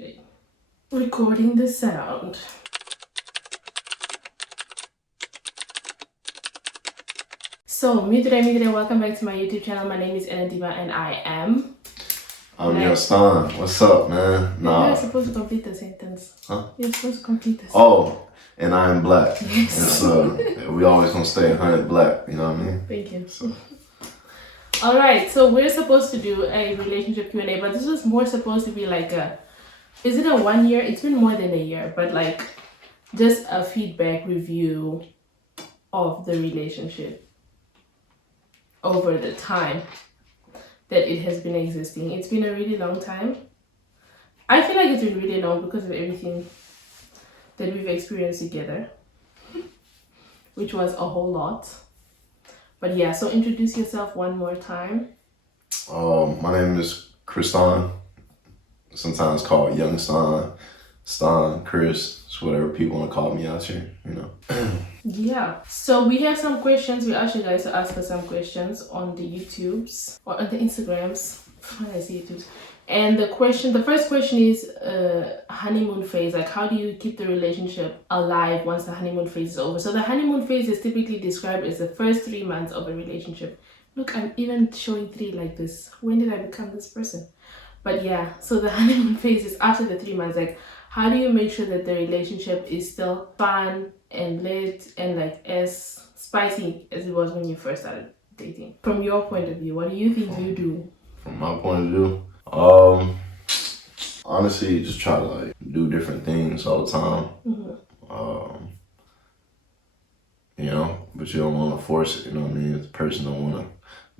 Okay. Recording the sound. So, Mudre, welcome back to my YouTube channel. My name is Ann-Adeva and I am... I'm your son. What's up, man? Nah. You're supposed to complete the sentence. Huh? You're supposed to complete this. Oh, and I am black. Yes. And so we always gonna stay 100 black, you know what I mean? Thank you. So. Alright, so we're supposed to do a relationship Q&A, but this was more supposed to be like a... Is it a 1 year? It's been more than a year, but like just a feedback review of the relationship over the time that it has been existing. It's been a really long time. I feel like it's been really long because of everything that we've experienced together, which was a whole lot. But yeah, so introduce yourself one more time. My name is Kristan. Sometimes called Young Stan, Chris, it's whatever people want to call me out here, you know. Yeah, so we have some questions. We asked you guys to ask us some questions on the YouTubes or on the Instagrams. When I see YouTubes. And the first question is honeymoon phase. Like, how do you keep the relationship alive once the honeymoon phase is over? So the honeymoon phase is typically described as the first 3 months of a relationship. Look, I'm even showing 3 like this. When did I become this person? But yeah, so the honeymoon phase is after the 3 months. Like, how do you make sure that the relationship is still fun and lit and like as spicy as it was when you first started dating? From your point of view, what do you think you do? From my point of view, honestly, just try to like do different things all the time. Mm-hmm. You know, but you don't want to force it. You know what I mean? If the person don't want to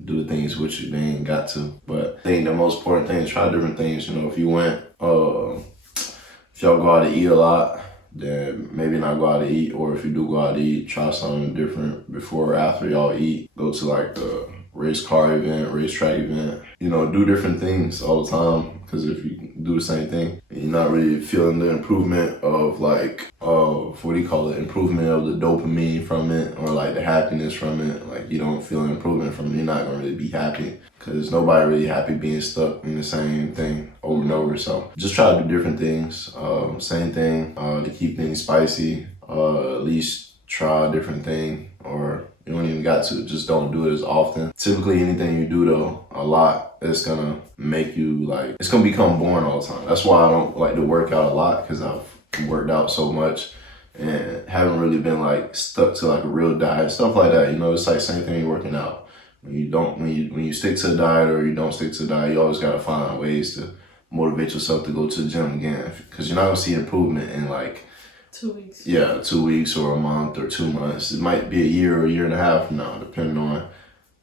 do things with you, they ain't got to. But I think the most important thing is try different things. You know, if you went, if y'all go out to eat a lot, then maybe not go out to eat. Or if you do go out to eat, try something different before or after y'all eat. Go to like the race car event, racetrack event. You know, do different things all the time. Because if you do the same thing, you're not really feeling the improvement of like, improvement of the dopamine from it, or like the happiness from it. Like, you don't feel an improvement from it, you're not gonna really be happy. Because nobody really happy being stuck in the same thing over and over. So just try to do different things. Same thing, to keep things spicy. At least try a different thing, or you don't even got to, just don't do it as often. Typically anything you do though, a lot, it's gonna make you like, it's gonna become boring all the time. That's why I don't like to work out a lot, because I've worked out so much and haven't really been like stuck to like a real diet, stuff like that. You know, it's like same thing working out. When you stick to a diet or you don't stick to a diet, you always gotta find ways to motivate yourself to go to the gym again, because you're not gonna see improvement in like 2 weeks. Yeah, 2 weeks or a month or 2 months. It might be a year or a year and a half from now, depending on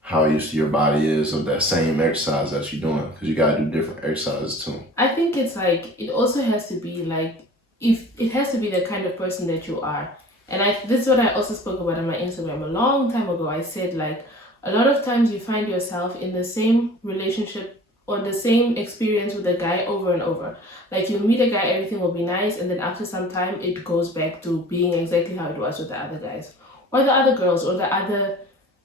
how used to your body is of that same exercise that you're doing, because you gotta do different exercises too. I think it's like, it also has to be like, if it has to be the kind of person that you are. And this is what I also spoke about on my Instagram a long time ago. I said like, a lot of times you find yourself in the same relationship or the same experience with a guy over and over. Like, you meet a guy, everything will be nice, and then after some time it goes back to being exactly how it was with the other guys or the other girls or the other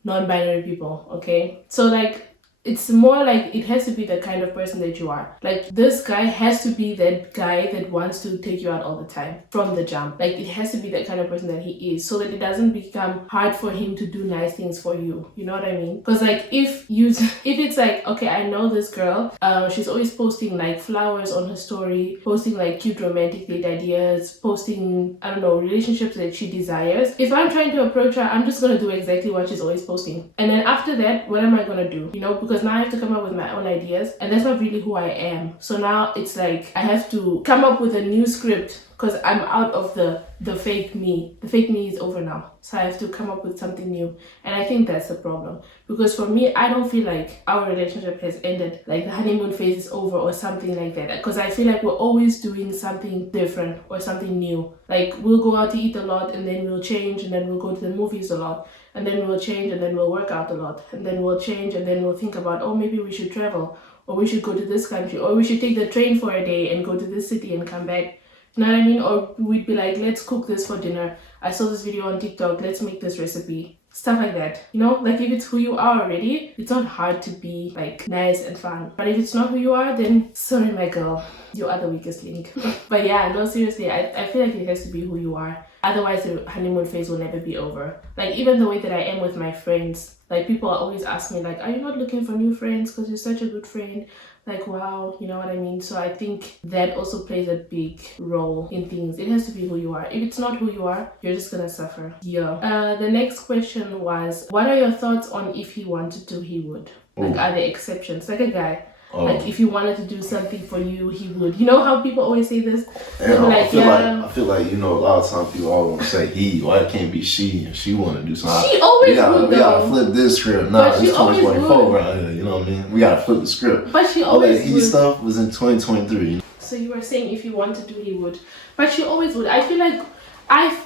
non-binary people, okay? So like, it's more like it has to be the kind of person that you are. Like, this guy has to be that guy that wants to take you out all the time from the jump. Like, it has to be that kind of person that he is, so that it doesn't become hard for him to do nice things for you. You know what I mean? Because like, if it's like, okay, I know this girl, she's always posting like flowers on her story, posting like cute romantic date ideas, posting, I don't know, relationships that she desires. If I'm trying to approach her, I'm just gonna do exactly what she's always posting. And then after that, what am I gonna do? You know, because now I have to come up with my own ideas, and that's not really who I am. So now it's like, I have to come up with a new script, because I'm out of the fake me. The fake me is over now. So I have to come up with something new. And I think that's the problem. Because for me, I don't feel like our relationship has ended, like the honeymoon phase is over or something like that. Because I feel like we're always doing something different or something new. Like, we'll go out to eat a lot, and then we'll change, and then we'll go to the movies a lot, and then we'll change, and then we'll work out a lot, and then we'll change, and then we'll think about, oh, maybe we should travel, or we should go to this country, or we should take the train for a day and go to this city and come back. You know what I mean? Or we'd be like, let's cook this for dinner. I saw this video on TikTok, let's make this recipe. Stuff like that, you know, like if it's who you are already, it's not hard to be like nice and fun. But if it's not who you are, then sorry, my girl, you are the weakest link. But yeah, no, seriously, I feel like it has to be who you are. Otherwise, the honeymoon phase will never be over. Like even the way that I am with my friends, like people always ask me like, are you not looking for new friends because you're such a good friend? Like, wow, you know what I mean? So I think that also plays a big role in things. It has to be who you are. If it's not who you are, you're just gonna suffer. Yeah. The next question was, what are your thoughts on if he wanted to, he would? Like, are there exceptions? Like a guy. Like if he wanted to do something for you, he would. You know how people always say this? I feel like you know a lot of times people always want to say he. Why it can't be she? And she want to do something. She always would. We gotta flip this script. Nah, it's 2024 right here. You know what I mean? We gotta flip the script. But she always all that he stuff was in 2023. So you were saying if he wanted to, he would. But she always would. I feel like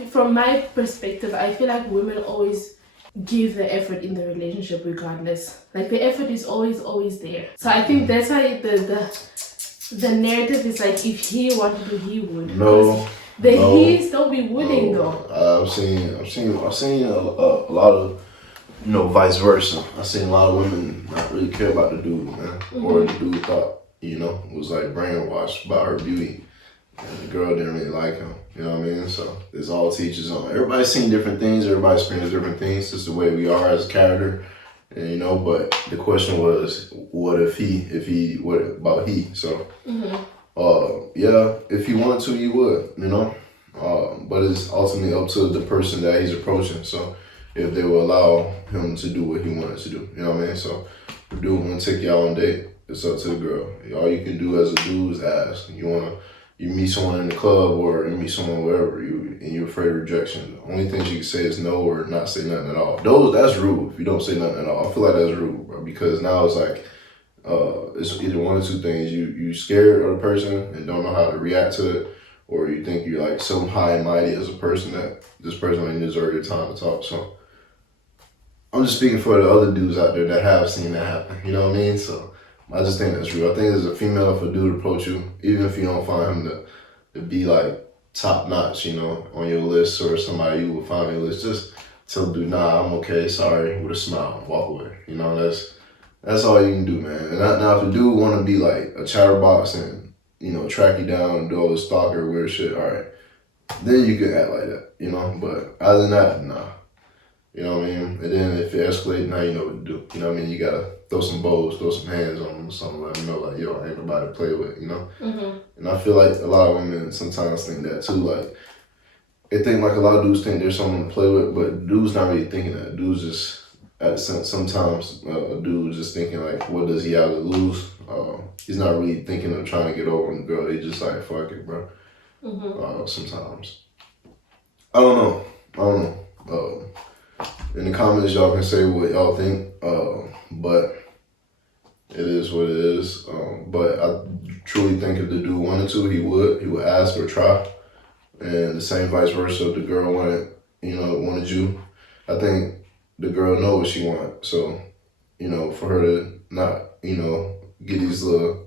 from my perspective, I feel like women always give the effort in the relationship regardless. Like the effort is always there. So I think that's why the narrative is like if he wanted to, he would. No. He's don't be willing though. I've seen a lot of, you know, vice versa. I've seen a lot of women not really care about the dude, man. Or the dude thought, you know, was like brainwashed by her beauty. And the girl didn't really like him. You know what I mean? So it's all teachers on. Everybody's seen different things. Everybody's experienced different things. It's the way we are as a character. And, you know, but the question was, what about he? So, yeah, if he wanted to, he would, you know. But it's ultimately up to the person that he's approaching. So if they will allow him to do what he wanted to do, you know what I mean? So if the dude want to take y'all on a date, it's up to the girl. All you can do as a dude is ask. You meet someone in the club or you meet someone wherever and you're afraid of rejection. The only things you can say is no or not say nothing at all. That's rude if you don't say nothing at all. I feel like that's rude, bro, because now it's like it's either one or two things. You scared of the person and don't know how to react to it, or you think you're like so high and mighty as a person that this person don't deserve your time to talk. So I'm just speaking for the other dudes out there that have seen that happen. You know what I mean? So I just think that's real. I think as a female, if a dude approach you, even if you don't find him to be like top notch, you know, on your list or somebody you will find on your list, just tell the dude, nah, I'm okay, sorry, with a smile, walk away. You know, that's all you can do, man. And now if a dude want to be like a chatterbox and, you know, track you down and do all this stalker weird shit, all right, then you can act like that, you know. But other than that, nah. You know what I mean? And then if it escalates, now you know what to do. You know what I mean? You gotta throw some bows, throw some hands on them or something, let them know like, yo, I ain't nobody to play with, you know? And I feel like a lot of women sometimes think that too, like, they think like a lot of dudes think there's someone to play with, but dudes not really thinking that. Dudes just, sometimes a dude just thinking like, what does he have to lose? He's not really thinking of trying to get over on the girl. They just like, fuck it, bro. Sometimes. I don't know. In the comments, y'all can say what y'all think, but it is what it is. But I truly think if the dude wanted to, he would ask or try. And the same vice versa, if the girl wanted you, I think the girl knows what she wants. So, you know, for her to not, you know, get these little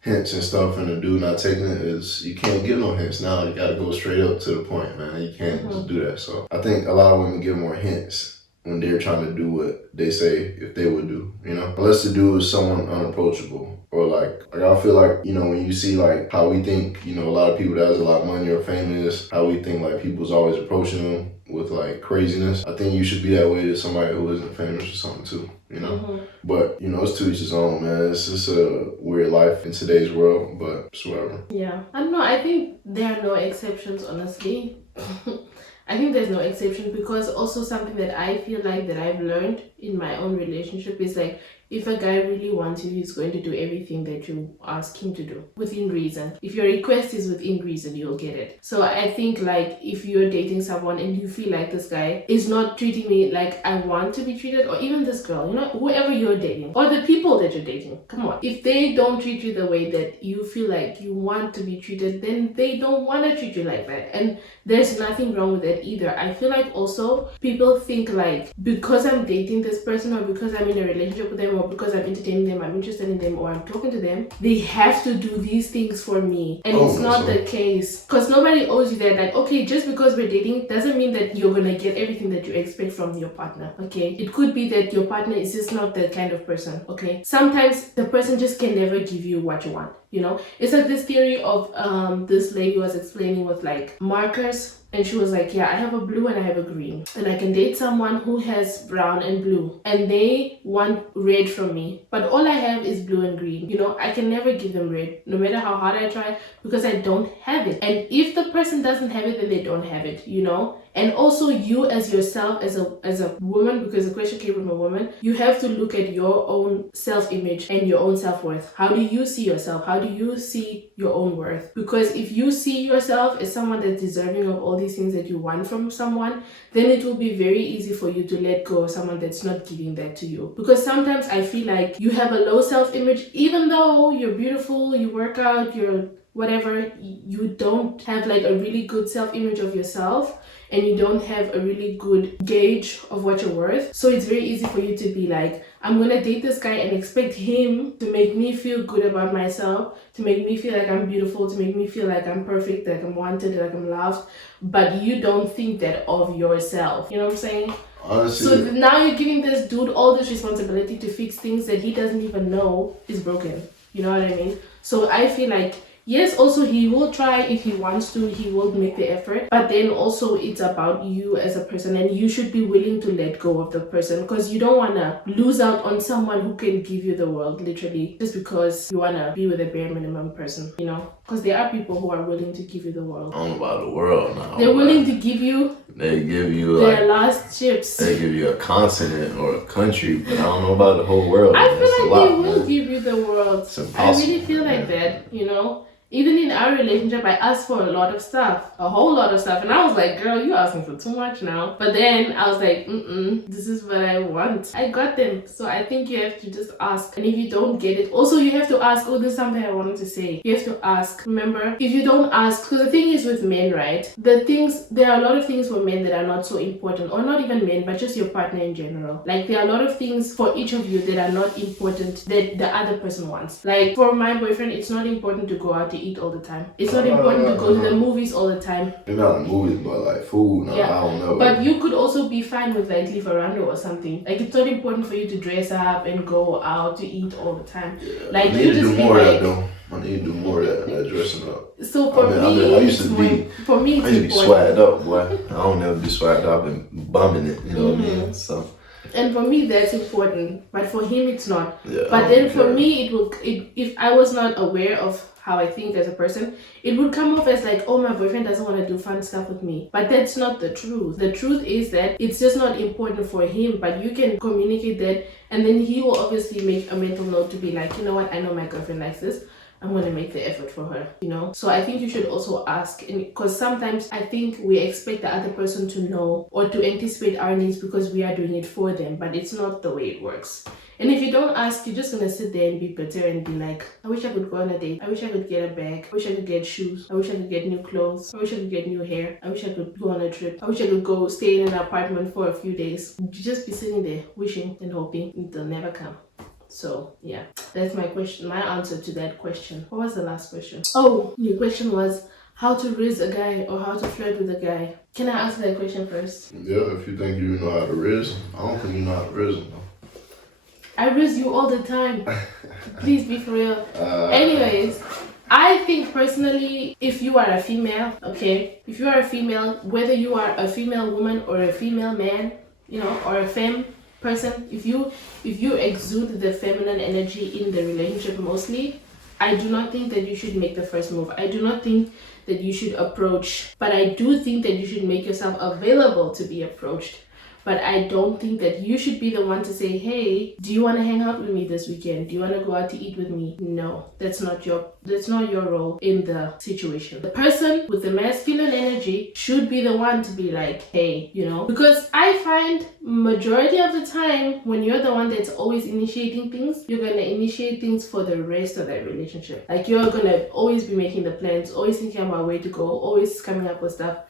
hints and stuff and the dude not taking it, is you can't give no hints now. You gotta go straight up to the point, man. You can't just do that. So I think a lot of women give more hints when they're trying to do what they say if they would do, you know? Unless the dude is someone unapproachable. Or like I feel like, you know, when you see like how we think, you know, a lot of people that has a lot of money or famous, how we think like people's always approaching them with like craziness. I think you should be that way to somebody who isn't famous or something too, you know? But, you know, it's to each his own, man. It's just a weird life in today's world, but it's whatever. Yeah. I don't know. I think there are no exceptions, honestly. I think there's no exception, because also something that I feel like that I've learned in my own relationship is like, if a guy really wants you, he's going to do everything that you ask him to do within reason. If your request is within reason, you'll get it. So I think like if you're dating someone and you feel like this guy is not treating me like I want to be treated, or even this girl, you know, whoever you're dating or the people that you're dating, come on. If they don't treat you the way that you feel like you want to be treated, then they don't want to treat you like that. And there's nothing wrong with that either. I feel like also people think like, because I'm dating this person or because I'm in a relationship with them, them, or because I'm entertaining them, I'm interested in them, or I'm talking to them, they have to do these things for me. And it's not the case, because nobody owes you that. Like, okay, just because we're dating doesn't mean that you're gonna get everything that you expect from your partner. Okay, it could be that your partner is just not the kind of person. Okay, sometimes the person just can never give you what you want. You know, it's like this theory of this lady was explaining with like markers. And she was like, yeah, I have a blue and I have a green. And I can date someone who has brown and blue. And they want red from me. But all I have is blue and green. You know, I can never give them red, no matter how hard I try, because I don't have it. And if the person doesn't have it, then they don't have it, you know? And also you as yourself, as a woman, because the question came from a woman, you have to look at your own self-image and your own self-worth. How do you see yourself? How do you see your own worth? Because if you see yourself as someone that's deserving of all these things that you want from someone, then it will be very easy for you to let go of someone that's not giving that to you. Because sometimes I feel like you have a low self-image, even though you're beautiful, you work out, you're whatever, you don't have like a really good self-image of yourself, and you don't have a really good gauge of what you're worth. So it's very easy for you to be like, I'm gonna date this guy and expect him to make me feel good about myself, to make me feel like I'm beautiful, to make me feel like I'm perfect, like I'm wanted, like I'm loved, but you don't think that of yourself. You know what I'm saying? Honestly, so now you're giving this dude all this responsibility to fix things that he doesn't even know is broken. You know what I mean? So I feel like, yes, also he will try if he wants to, he will make the effort, but then also it's about you as a person, and you should be willing to let go of the person, because you don't want to lose out on someone who can give you the world, literally, just because you want to be with a bare minimum person, you know? Because there are people who are willing to give you the world. I don't know about the world now. They're willing to give you... They give you their last chips. They give you a continent or a country, but I don't know about the whole world. I feel like they will give you the world. It's impossible. I really feel like that, you know? Even in our relationship, I asked for a lot of stuff, a whole lot of stuff. And I was like, girl, you're asking for too much now. But then I was like, this is what I want. I got them. So I think you have to just ask. And if you don't get it, also you have to ask, oh, this is something I wanted to say. You have to ask. Remember, if you don't ask, because the thing is with men, right? There are a lot of things for men that are not so important, or not even men, but just your partner in general. Like there are a lot of things for each of you that are not important that the other person wants. Like for my boyfriend, it's not important to go out to eat all the time. It's not important to go to the movies all the time. Maybe not the movies, but like food. No, yeah. I don't know. But you could also be fine with like liverando or something. Like it's not important for you to dress up and go out to eat all the time. Yeah, like I need to do more of that though. I need to do more of that dressing up. So for me, I used to be swagged up, boy. I don't never be swagged up. I've been bumming it, you know what I mean? So. And for me, that's important, but for him, it's not. Yeah, but then for me, if I was not aware of how I think as a person, it would come off as like, oh, my boyfriend doesn't want to do fun stuff with me. But that's not the truth. The truth is that it's just not important for him, but you can communicate that, and then he will obviously make a mental note to be like, you know what, I know my girlfriend likes this. I'm going to make the effort for her, you know? So I think you should also ask, because sometimes I think we expect the other person to know or to anticipate our needs because we are doing it for them, but it's not the way it works. And if you don't ask, you're just going to sit there and be bitter and be like, I wish I could go on a date. I wish I could get a bag. I wish I could get shoes. I wish I could get new clothes. I wish I could get new hair. I wish I could go on a trip. I wish I could go stay in an apartment for a few days. You just be sitting there wishing and hoping it'll never come. So yeah, that's my answer to that question. What was the last question? Oh, your question was how to riz a guy or how to flirt with a guy. Can I answer that question first? Yeah, if you think you know how to riz. I don't think you know how to riz. I riz you all the time. Please be for real. Anyways, I think personally, if you are a female, okay, if you are a female, whether you are a female woman or a female man, you know, or a femme person, if you exude the feminine energy in the relationship mostly, I do not think that you should make the first move. I do not think that you should approach, but I do think that you should make yourself available to be approached. But I don't think that you should be the one to say, hey, do you want to hang out with me this weekend? Do you want to go out to eat with me? No, that's not your role in the situation. The person with the masculine energy should be the one to be like, hey, you know, because I find majority of the time when you're the one that's always initiating things, you're going to initiate things for the rest of that relationship. Like you're going to always be making the plans, always thinking about where to go, always coming up with stuff.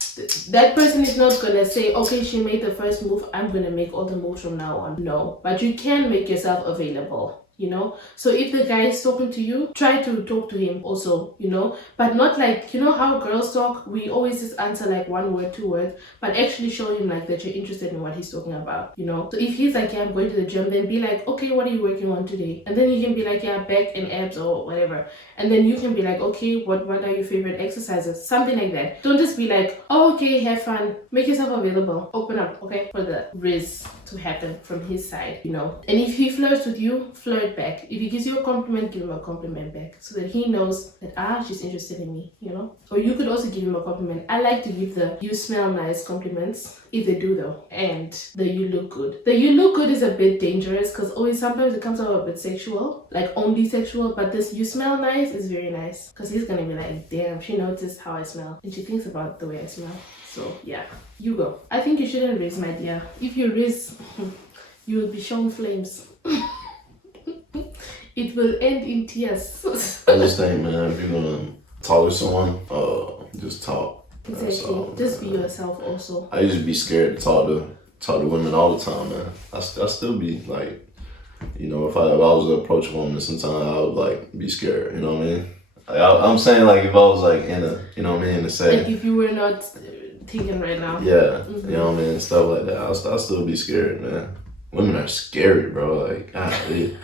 That person is not going to say, okay, she made the first move, I'm gonna make all the moves from now on. No, but you can make yourself available, you know. So if the guy is talking to you, try to talk to him also, you know, but not like, you know how girls talk, we always just answer like 1 word, 2 words, but actually show him like that you're interested in what he's talking about, you know. So if he's like, yeah, I'm going to the gym, then be like, okay, what are you working on today? And then you can be like, yeah, back and abs or whatever, and then you can be like, okay, what are your favorite exercises, something like that. Don't just be like, oh, okay, have fun, make yourself available, open up, okay, for the riz to happen from his side, you know. And if he flirts with you, flirt back. If he gives you a compliment, give him a compliment back, so that he knows that she's interested in me, you know. Or you could also give him a compliment. I like to give the you smell nice compliments, if they do though, and the you look good. The you look good is a bit dangerous because always sometimes it comes out a bit sexual, like only sexual, but this you smell nice is very nice because he's gonna be like, damn, she noticed how I smell and she thinks about the way I smell. So yeah, you go. I think you shouldn't raise, my dear. If you raise, you will be shown flames. It will end in tears. I just think, man, if you're gonna talk to someone, just talk. Exactly. Just be yourself also. I used to be scared to talk to women all the time, man. I still be like, you know, if I was to approach a woman, sometimes I would like be scared, you know what I mean? Like, I'm saying like if I was like in a, you know what I mean, in a setting. Like if you were not thinking right now. Yeah, you know what I mean, stuff like that. I'll still be scared, man. Women are scary, bro. Like, golly.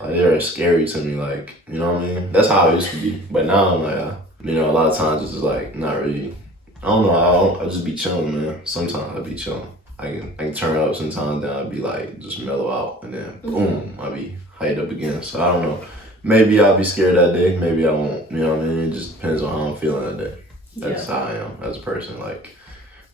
Like, they're scary to me, like, you know what I mean? That's how I used to be. But now I'm like, you know, a lot of times it's just like, not really. I don't know, I'll just be chilling, man. Sometimes I'll be chilling. I can turn up sometimes, then I'll be like, just mellow out, and then boom, I'll be hyped up again. So I don't know. Maybe I'll be scared that day, maybe I won't, you know what I mean? It just depends on how I'm feeling that day. That's how I am as a person, like.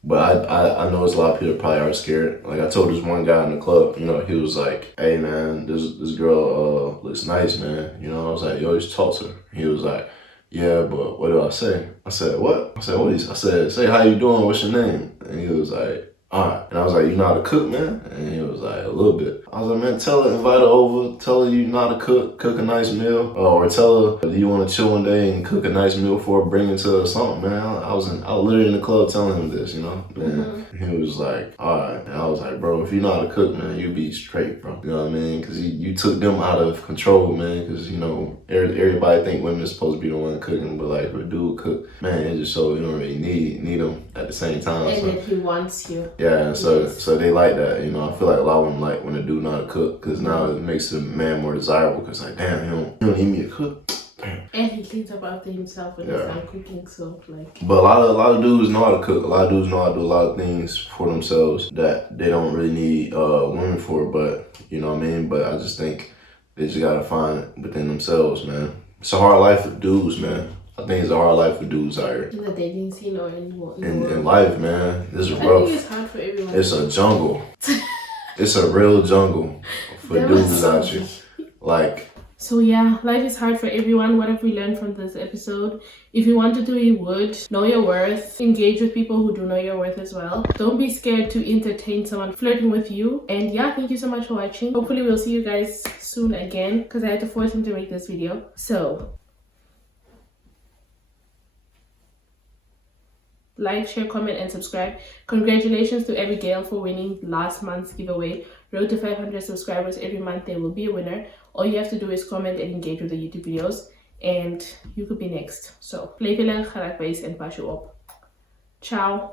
But I know it's a lot of people that probably are scared. Like I told this one guy in the club, you know, he was like, hey man, this girl looks nice, man. You know, I was like, you always talk to her. He was like, yeah, but what do I say? I said, what? I said, what is, I said, say how you doing, what's your name? And he was like, alright. And I was like, you know how to cook, man? And he was like, a little bit. I was like, man, tell her, invite her over, tell her you know how to cook a nice meal. Or tell her you want to chill one day and cook a nice meal for her, bring it to her or something, man. I was literally in the club telling him this, you know? And he was like, alright. And I was like, bro, if you know how to cook, man, you be straight, bro. You know what I mean? Because you took them out of control, man. Because, you know, everybody think women are supposed to be the one cooking, but like, if a dude cook, man, it just shows you don't really need them at the same time. And that he wants you. Yeah, so they like that, you know. I feel like a lot of them like when a dude know how to cook, because now it makes the man more desirable. Because like, damn, you don't need me to cook. Damn. And he cleans up after himself when he's done cooking, so like. But a lot of dudes know how to cook. A lot of dudes know how to do a lot of things for themselves that they don't really need women for. But you know what I mean. But I just think they just gotta find it within themselves, man. It's a hard life for dudes, man. I think it's a hard life for dudes out here. In the dating scene or anymore. In life, man. This is rough. I think it's hard for everyone. It's a jungle. It's a real jungle for dudes out here. Like. So yeah, life is hard for everyone. What have we learned from this episode? If you want to do your would, know your worth. Engage with people who do know your worth as well. Don't be scared to entertain someone flirting with you. And yeah, thank you so much for watching. Hopefully we'll see you guys soon again, because I had to force him to make this video. So like, share, comment, and subscribe. Congratulations to Abigail for winning last month's giveaway. Road to 500 subscribers. Every month there will be a winner. All you have to do is comment and engage with the YouTube videos, and you could be next. So, play veel en graag wees en pas je op. Ciao.